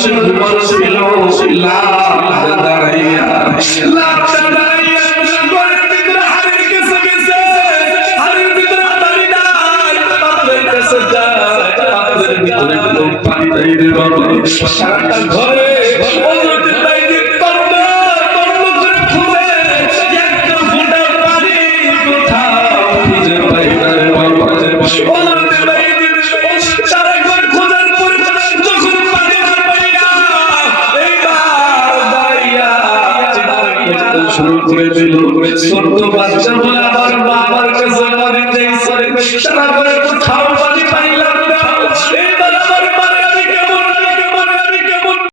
মানুষের ঘুমাচ্ছিল দাঁড়াইয়া ঘরের ভিতরে হাড়ির কাছে গেছে, হাড়ির ভিতরে পানি নাই, পাথরের কাছে যায়, পাথরের ভিতরে পানি নাই রে বাবা। সারাটা ঘরে ওজনের বাইরে তন্ন তন্ন করে খুঁজে একটা ফোঁটা পানি কোথাও খুঁজে পাই না রে বাবা। ওজনের বাইরে সারা ঘর খোঁজার পরে যখন পানি না পাই না, এইবার দাঁড়াইয়া চিৎকার শুরু করে দিল। ছোট্ট বাচ্চা বলে আমার বাবার কাছে পানি চাইছে, সারা ঘরে কোথাও পানি পাই